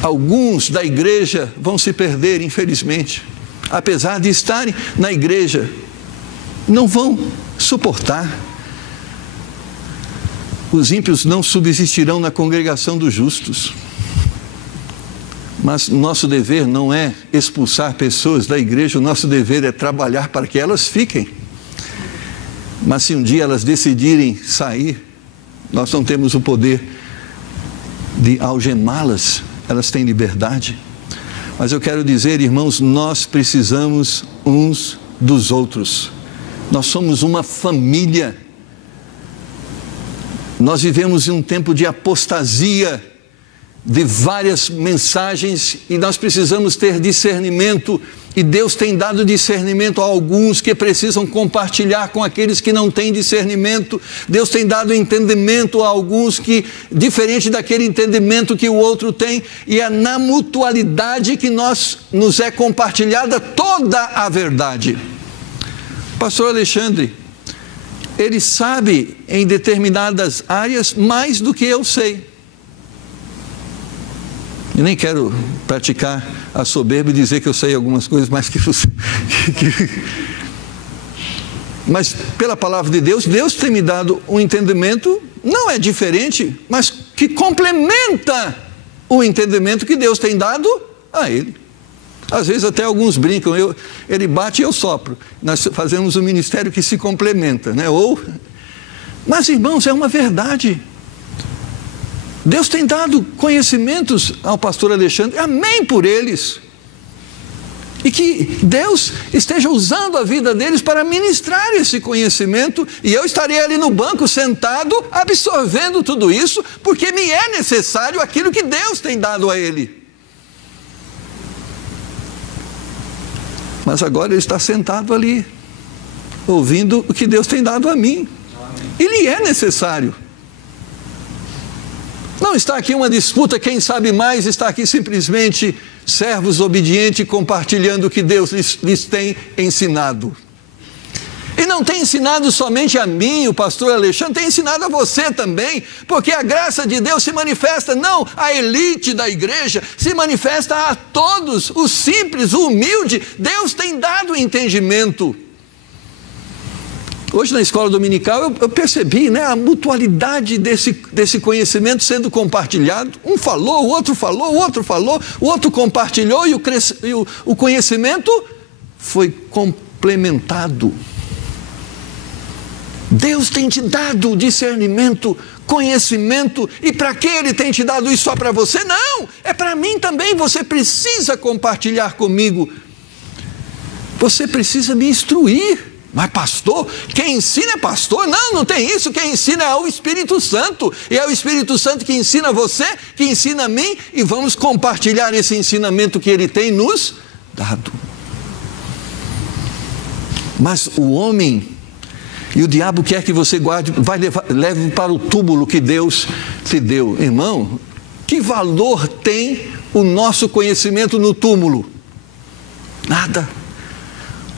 Alguns da igreja vão se perder, infelizmente, apesar de estarem na igreja, não vão suportar. Os ímpios não subsistirão na congregação dos justos. Mas nosso dever não é expulsar pessoas da igreja, o nosso dever é trabalhar para que elas fiquem. Mas se um dia elas decidirem sair, nós não temos o poder de algemá-las, elas têm liberdade. Mas eu quero dizer, irmãos, nós precisamos uns dos outros. Nós somos uma família. Nós vivemos em um tempo de apostasia, de várias mensagens, e nós precisamos ter discernimento, e Deus tem dado discernimento a alguns que precisam compartilhar com aqueles que não têm discernimento. Deus tem dado entendimento a alguns que, diferente daquele entendimento que o outro tem, e é na mutualidade que nos é compartilhada toda a verdade. Pastor Alexandre, ele sabe em determinadas áreas mais do que eu sei. Eu nem quero praticar a soberba e dizer que eu sei algumas coisas mais que você. Mas pela palavra de Deus, Deus tem me dado um entendimento, não é diferente, mas que complementa o entendimento que Deus tem dado a ele. Às vezes até alguns brincam, ele bate e eu sopro. Nós fazemos um ministério que se complementa, né? Mas irmãos, é uma verdade. Deus tem dado conhecimentos ao pastor Alexandre, amém por eles. E que Deus esteja usando a vida deles para ministrar esse conhecimento, e eu estarei ali no banco sentado, absorvendo tudo isso, porque me é necessário aquilo que Deus tem dado a ele. Mas agora ele está sentado ali, ouvindo o que Deus tem dado a mim. E lhe é necessário. Não está aqui uma disputa, quem sabe mais, está aqui simplesmente servos obedientes compartilhando o que Deus lhes tem ensinado. E não tem ensinado somente a mim, o pastor Alexandre, tem ensinado a você também, porque a graça de Deus se manifesta não à elite da igreja, se manifesta a todos, o simples, o humilde. Deus tem dado entendimento. Hoje na escola dominical eu percebi, né, a mutualidade desse conhecimento sendo compartilhado. Um falou, o outro falou, o outro falou, o outro compartilhou, e o conhecimento foi complementado. Deus tem te dado discernimento, conhecimento, e para que Ele tem te dado isso só para você? Não, é para mim também. Você precisa compartilhar comigo, você precisa me instruir. Mas pastor, quem ensina é pastor? Não, não tem isso. Quem ensina é o Espírito Santo, e é o Espírito Santo que ensina você, que ensina a mim, e vamos compartilhar esse ensinamento que Ele tem nos dado. Mas o homem e o diabo quer que você guarde, leve para o túmulo que Deus te deu. Irmão, que valor tem o nosso conhecimento no túmulo? Nada.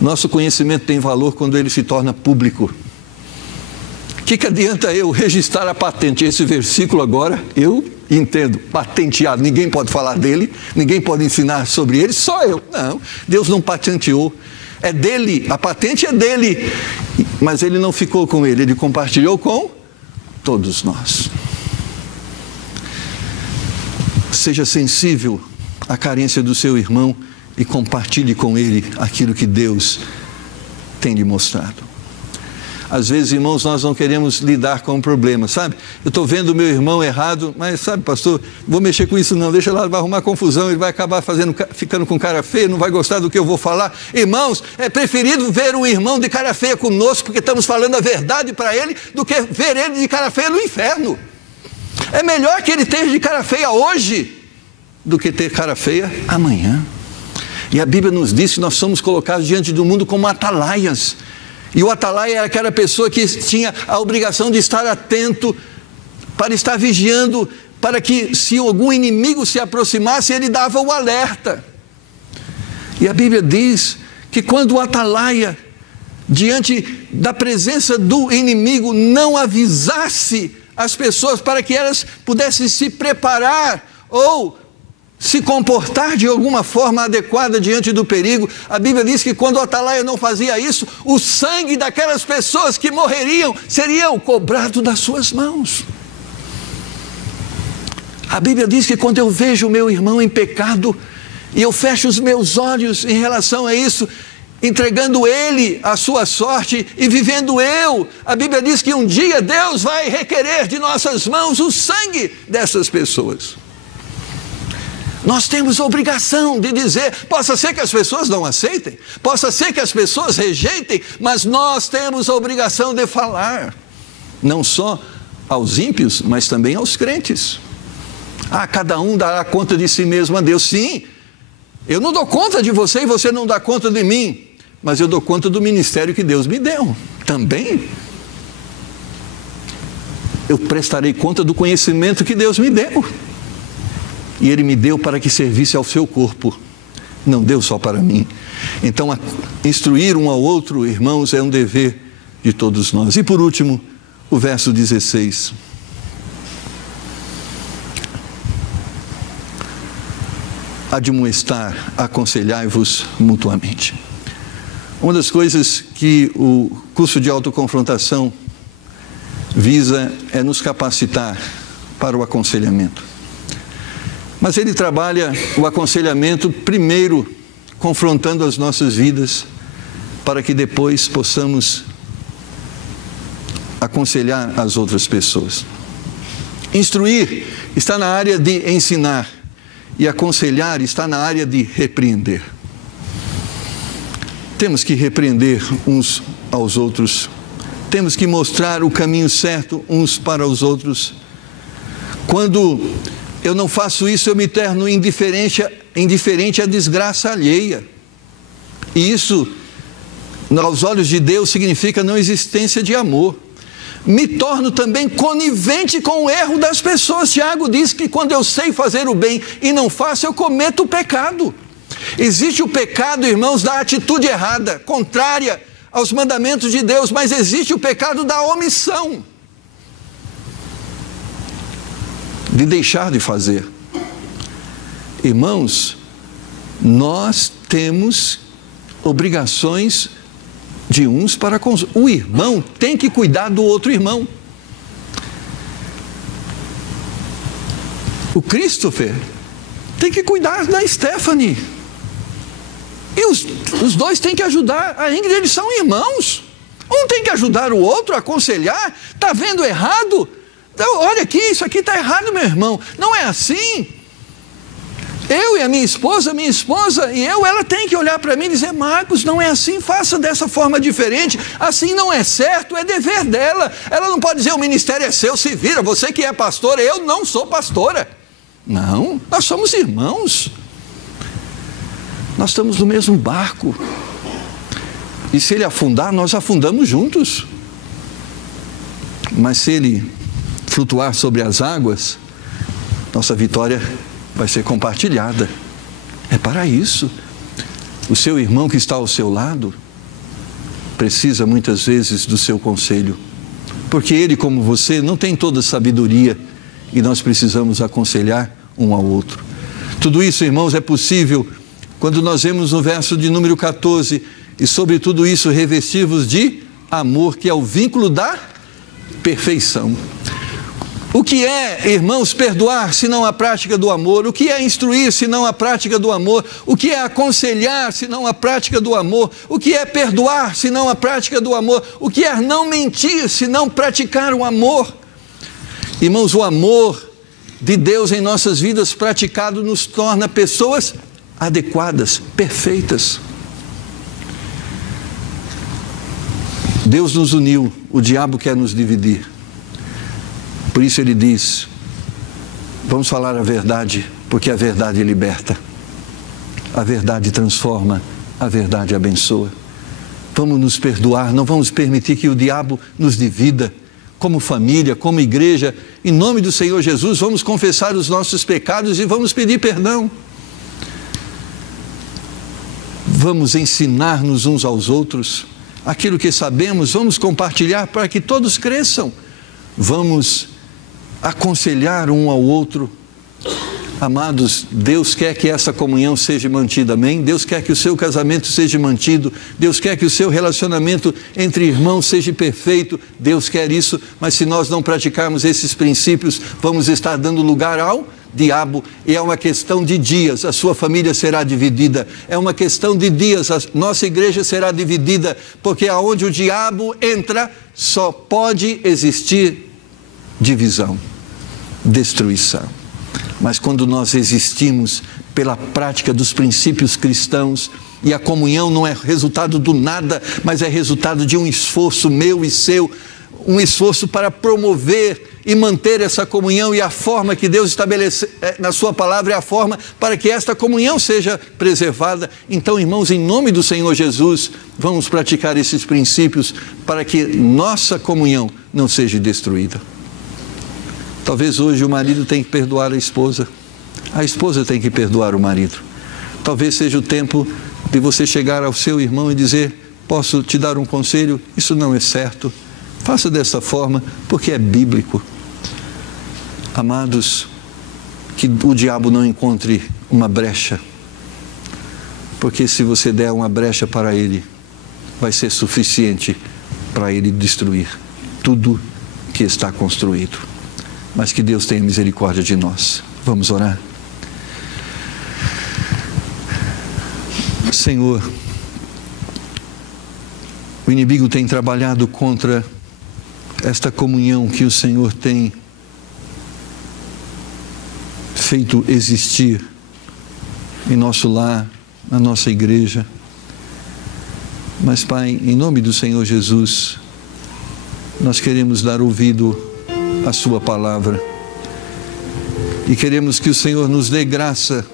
Nosso conhecimento tem valor quando ele se torna público. O que adianta eu registrar a patente? Esse versículo agora, eu entendo, patenteado, ninguém pode falar dele, ninguém pode ensinar sobre ele, só eu. Não, Deus não patenteou, é dele, a patente é dele, mas ele não ficou com ele compartilhou com todos nós. Seja sensível à carência do seu irmão e compartilhe com ele aquilo que Deus tem lhe mostrado. Às vezes, irmãos, nós não queremos lidar com o problema, sabe? Eu estou vendo o meu irmão errado, mas sabe, pastor, vou mexer com isso não, deixa lá, vai arrumar confusão, ele vai acabar ficando com cara feia, não vai gostar do que eu vou falar. Irmãos, é preferível ver um irmão de cara feia conosco, porque estamos falando a verdade para ele, do que ver ele de cara feia no inferno. É melhor que ele esteja de cara feia hoje, do que ter cara feia amanhã. E a Bíblia nos diz que nós somos colocados diante do mundo como atalaias. E o atalaia era aquela pessoa que tinha a obrigação de estar atento para estar vigiando, para que se algum inimigo se aproximasse, ele dava o alerta. E a Bíblia diz que quando o atalaia, diante da presença do inimigo, não avisasse as pessoas para que elas pudessem se preparar ou se comportar de alguma forma adequada diante do perigo, a Bíblia diz que quando o atalaia não fazia isso, o sangue daquelas pessoas que morreriam seriam cobrado das suas mãos. A Bíblia diz que quando eu vejo o meu irmão em pecado, e eu fecho os meus olhos em relação a isso, entregando ele a sua sorte e vivendo eu, a Bíblia diz que um dia Deus vai requerer de nossas mãos o sangue dessas pessoas. Nós temos a obrigação de dizer, possa ser que as pessoas não aceitem, possa ser que as pessoas rejeitem, mas nós temos a obrigação de falar, não só aos ímpios, mas também aos crentes. Cada um dará conta de si mesmo a Deus. Sim, eu não dou conta de você e você não dá conta de mim, mas eu dou conta do ministério que Deus me deu também. Eu prestarei conta do conhecimento que Deus me deu. E Ele me deu para que servisse ao seu corpo, não deu só para mim. Então, instruir um ao outro, irmãos, é um dever de todos nós. E por último, o verso 16. Admoestar, aconselhai-vos mutuamente. Uma das coisas que o curso de autoconfrontação visa é nos capacitar para o aconselhamento. Mas ele trabalha o aconselhamento primeiro confrontando as nossas vidas, para que depois possamos aconselhar as outras pessoas. Instruir está na área de ensinar, e aconselhar está na área de repreender. Temos que repreender uns aos outros, temos que mostrar o caminho certo uns para os outros. Quando eu não faço isso, eu me torno indiferente à desgraça alheia. E isso, aos olhos de Deus, significa não existência de amor. Me torno também conivente com o erro das pessoas. Tiago diz que quando eu sei fazer o bem e não faço, eu cometo o pecado. Existe o pecado, irmãos, da atitude errada, contrária aos mandamentos de Deus, mas existe o pecado da omissão, de deixar de fazer. Irmãos, nós temos obrigações de uns para com os outros. O irmão tem que cuidar do outro irmão. O Christopher tem que cuidar da Stephanie. E os dois têm que ajudar a Ingrid, eles são irmãos. Um tem que ajudar o outro, aconselhar. Está vendo errado? Então, olha aqui, isso aqui está errado, meu irmão. Não é assim. Eu e a minha esposa e eu, ela tem que olhar para mim e dizer, Marcos, não é assim, faça dessa forma diferente, assim não é certo, é dever dela. Ela não pode dizer, o ministério é seu, se vira, você que é pastora, eu não sou pastora. Não, nós somos irmãos. Nós estamos no mesmo barco. E se ele afundar, nós afundamos juntos. Mas se ele flutuar sobre as águas, nossa vitória vai ser compartilhada. É para isso. O seu irmão que está ao seu lado precisa muitas vezes do seu conselho, porque ele, como você, não tem toda a sabedoria e nós precisamos aconselhar um ao outro. Tudo isso, irmãos, é possível quando nós vemos no verso de número 14, e sobre tudo isso revestivos de amor, que é o vínculo da perfeição. O que é, irmãos, perdoar se não a prática do amor? O que é instruir se não a prática do amor? O que é aconselhar se não a prática do amor? O que é perdoar se não a prática do amor? O que é não mentir se não praticar o amor? Irmãos, o amor de Deus em nossas vidas praticado nos torna pessoas adequadas, perfeitas. Deus nos uniu, o diabo quer nos dividir. Por isso ele diz, vamos falar a verdade, porque a verdade liberta, a verdade transforma, a verdade abençoa. Vamos nos perdoar, não vamos permitir que o diabo nos divida, como família, como igreja, em nome do Senhor Jesus, vamos confessar os nossos pecados e vamos pedir perdão. Vamos ensinar-nos uns aos outros aquilo que sabemos, vamos compartilhar para que todos cresçam. Vamos aconselhar um ao outro. Amados, Deus quer que essa comunhão seja mantida, amém? Deus quer que o seu casamento seja mantido, Deus quer que o seu relacionamento entre irmãos seja perfeito, Deus quer isso, mas se nós não praticarmos esses princípios, vamos estar dando lugar ao diabo, e é uma questão de dias, a sua família será dividida, é uma questão de dias, a nossa igreja será dividida, porque aonde o diabo entra, só pode existir divisão, destruição. Mas quando nós resistimos pela prática dos princípios cristãos, e a comunhão não é resultado do nada, mas é resultado de um esforço meu e seu, um esforço para promover e manter essa comunhão, e a forma que Deus estabelece na sua palavra é a forma para que esta comunhão seja preservada. Então, irmãos, em nome do Senhor Jesus, vamos praticar esses princípios para que nossa comunhão não seja destruída. Talvez hoje o marido tenha que perdoar a esposa tem que perdoar o marido. Talvez seja o tempo de você chegar ao seu irmão e dizer: posso te dar um conselho? Isso não é certo, faça dessa forma, porque é bíblico. Amados, que o diabo não encontre uma brecha, porque se você der uma brecha para ele, vai ser suficiente para ele destruir tudo que está construído. Mas que Deus tenha misericórdia de nós. Vamos orar. Senhor, o inimigo tem trabalhado contra esta comunhão que o Senhor tem feito existir em nosso lar, na nossa igreja. Mas, Pai, em nome do Senhor Jesus, nós queremos dar ouvido a sua palavra e queremos que o Senhor nos dê graça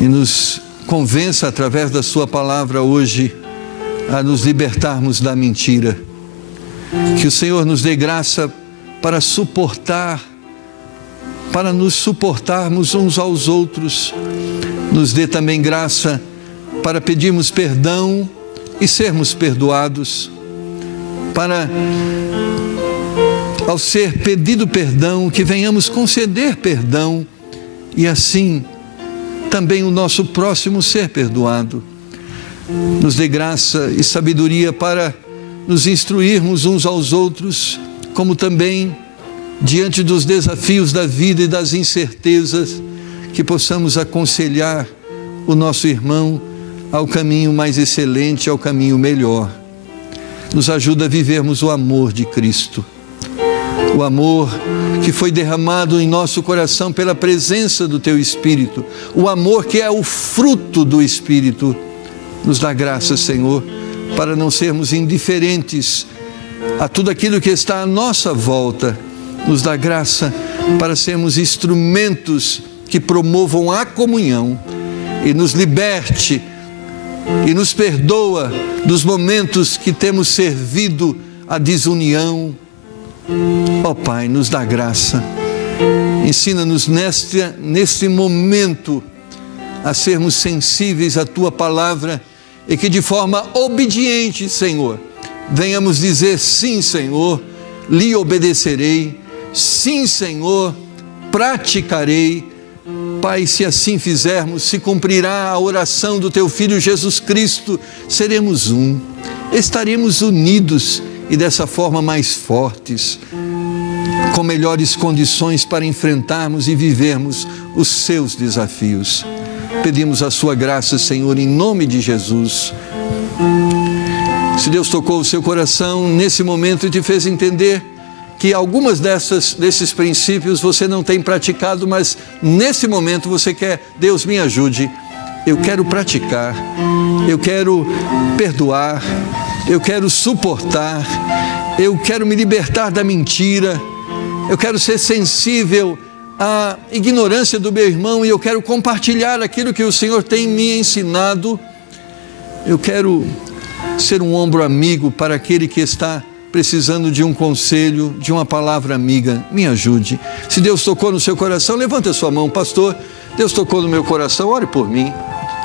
e nos convença através da sua palavra hoje a nos libertarmos da mentira. Que o Senhor nos dê graça para suportar, para nos suportarmos uns aos outros. Nos dê também graça para pedirmos perdão e sermos perdoados, para, ao ser pedido perdão, que venhamos conceder perdão e assim também o nosso próximo ser perdoado. Nos dê graça e sabedoria para nos instruirmos uns aos outros, como também diante dos desafios da vida e das incertezas, que possamos aconselhar o nosso irmão ao caminho mais excelente, ao caminho melhor. Nos ajuda a vivermos o amor de Cristo, o amor que foi derramado em nosso coração pela presença do Teu Espírito, o amor que é o fruto do Espírito. Nos dá graça, Senhor, para não sermos indiferentes a tudo aquilo que está à nossa volta. Nos dá graça para sermos instrumentos que promovam a comunhão e nos liberte e nos perdoa dos momentos que temos servido à desunião. Ó Pai, nos dá graça, ensina-nos neste momento a sermos sensíveis à Tua palavra e que de forma obediente, Senhor, venhamos dizer: sim, Senhor, lhe obedecerei, sim, Senhor, praticarei. Pai, se assim fizermos, se cumprirá a oração do Teu Filho Jesus Cristo, seremos um, estaremos unidos e dessa forma mais fortes, com melhores condições para enfrentarmos e vivermos os Seus desafios. Pedimos a Sua graça, Senhor, em nome de Jesus. Se Deus tocou o seu coração nesse momento e te fez entender que algumas desses princípios você não tem praticado, mas nesse momento você quer: Deus, me ajude, eu quero praticar, eu quero perdoar, eu quero suportar, eu quero me libertar da mentira, eu quero ser sensível à ignorância do meu irmão e eu quero compartilhar aquilo que o Senhor tem me ensinado. Eu quero ser um ombro amigo para aquele que está precisando de um conselho, de uma palavra amiga, me ajude. Se Deus tocou no seu coração, levanta a sua mão. Pastor, Deus tocou no meu coração, ore por mim.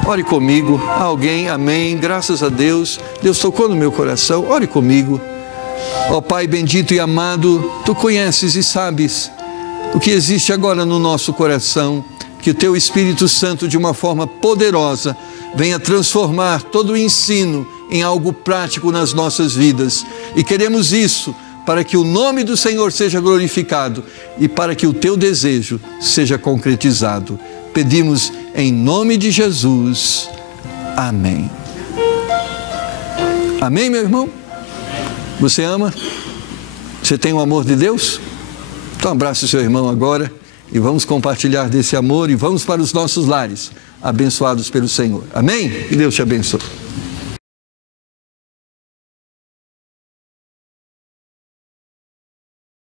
Ore comigo. Alguém, amém, graças a Deus. Deus tocou no meu coração, ore comigo. Ó Pai bendito e amado, Tu conheces e sabes o que existe agora no nosso coração. Que o Teu Espírito Santo, de uma forma poderosa, venha transformar todo o ensino em algo prático nas nossas vidas. E queremos isso para que o nome do Senhor seja glorificado e para que o Teu desejo seja concretizado. Pedimos em nome de Jesus. Amém. Amém, meu irmão? Você ama? Você tem o amor de Deus? Então abrace o seu irmão agora e vamos compartilhar desse amor e vamos para os nossos lares, abençoados pelo Senhor. Amém? Que Deus te abençoe.